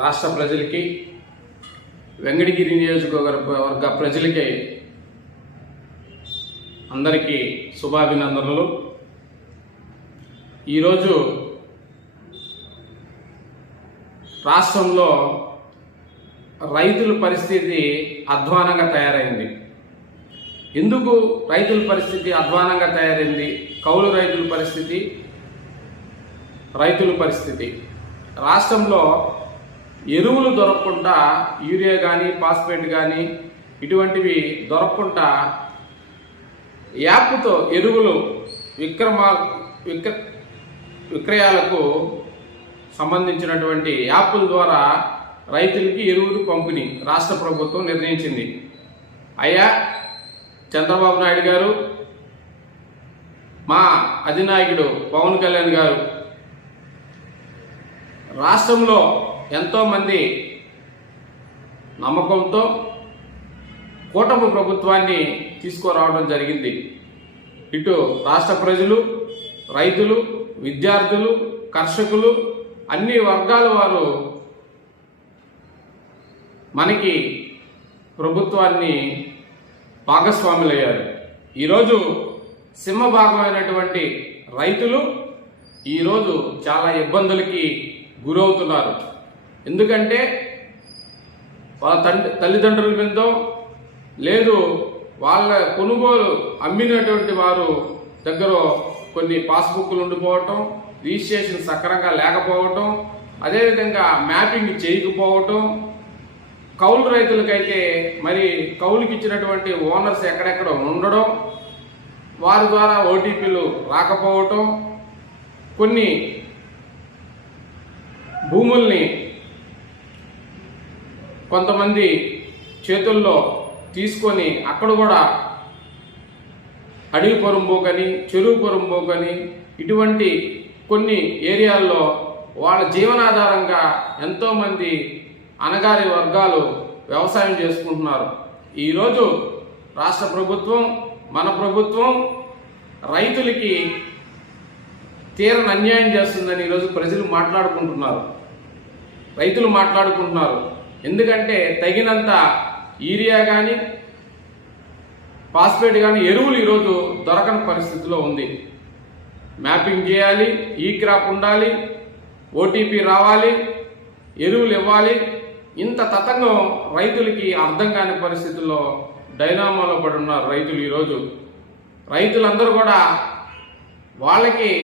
రాష్ట్ర ప్రజలకి, వెంకటగిరి నియోజకవర్గ ప్రజలకి అందరికీ శుభాభినందనలు. ఈరోజు రాష్ట్రంలో రైతుల పరిస్థితి అధ్వానంగా తయారైంది. ఎందుకు రైతుల పరిస్థితి అధ్వానంగా తయారైంది? కౌలు రైతుల పరిస్థితి, రైతుల పరిస్థితి. రాష్ట్రంలో ఎరువులు దొరకకుండా, యూరియా కానీ ఫాస్ఫేట్ కానీ ఇటువంటివి దొరకకుండా యాప్తో ఎరువులు విక్రయాలకు సంబంధించినటువంటి యాప్ల ద్వారా రైతులకి ఎరువులు పంపిణీ రాష్ట్ర ప్రభుత్వం నిర్ణయించింది. అయ్యా చంద్రబాబు నాయుడు గారు, మా అధినాయకుడు పవన్ కళ్యాణ్ గారు రాష్ట్రంలో ఎంతోమంది నమ్మకంతో కూటమి ప్రభుత్వాన్ని తీసుకురావడం జరిగింది. ఇటు రాష్ట్ర ప్రజలు, రైతులు, విద్యార్థులు, కర్షకులు అన్ని వర్గాల వారు మనకి ప్రభుత్వాన్ని భాగస్వాములయ్యారు. ఈరోజు సింహభాగమైనటువంటి రైతులు ఈరోజు చాలా ఇబ్బందులకి గురవుతున్నారు. ఎందుకంటే వాళ్ళ తల్లిదండ్రుల మీదో లేదు, వాళ్ళ కొనుగోలు అమ్మినటువంటి వారు దగ్గర కొన్ని పాస్బుక్లు ఉండిపోవటం, రిజిస్ట్రేషన్ సక్రమంగా లేకపోవటం, అదేవిధంగా మ్యాపింగ్ చేయకపోవటం, కౌలు రైతులకైతే మరి కౌలుకి ఇచ్చినటువంటి ఓనర్స్ ఎక్కడెక్కడ ఉండడం, వారి ద్వారా ఓటీపీలు రాకపోవటం, కొన్ని భూముల్ని కొంతమంది చేతుల్లో తీసుకొని అక్కడ కూడా అడవి పొరంబోకని, చెరువు పొరంబోకని ఇటువంటి కొన్ని ఏరియాల్లో వాళ్ళ జీవనాధారంగా ఎంతోమంది అణగారి వర్గాలు వ్యవసాయం చేసుకుంటున్నారు. ఈరోజు రాష్ట్ర ప్రభుత్వం, మన ప్రభుత్వం రైతులకి తీరని అన్యాయం చేస్తుందని ఈరోజు ప్రజలు మాట్లాడుకుంటున్నారు, రైతులు మాట్లాడుకుంటున్నారు. ఎందుకంటే తగినంత యూరియా కానీ ఫాస్ఫేట్ కానీ ఎరువులు ఈరోజు దొరకని పరిస్థితిలో ఉంది. మ్యాపింగ్ చేయాలి, ఈ క్రాప్ ఉండాలి, ఓటీపీ రావాలి, ఎరువులు ఇవ్వాలి. ఇంత తతంగం రైతులకి అర్థం కాని పరిస్థితుల్లో డైనామోలో పడి ఉన్నారు రైతులు. ఈరోజు రైతులందరూ కూడా వాళ్ళకి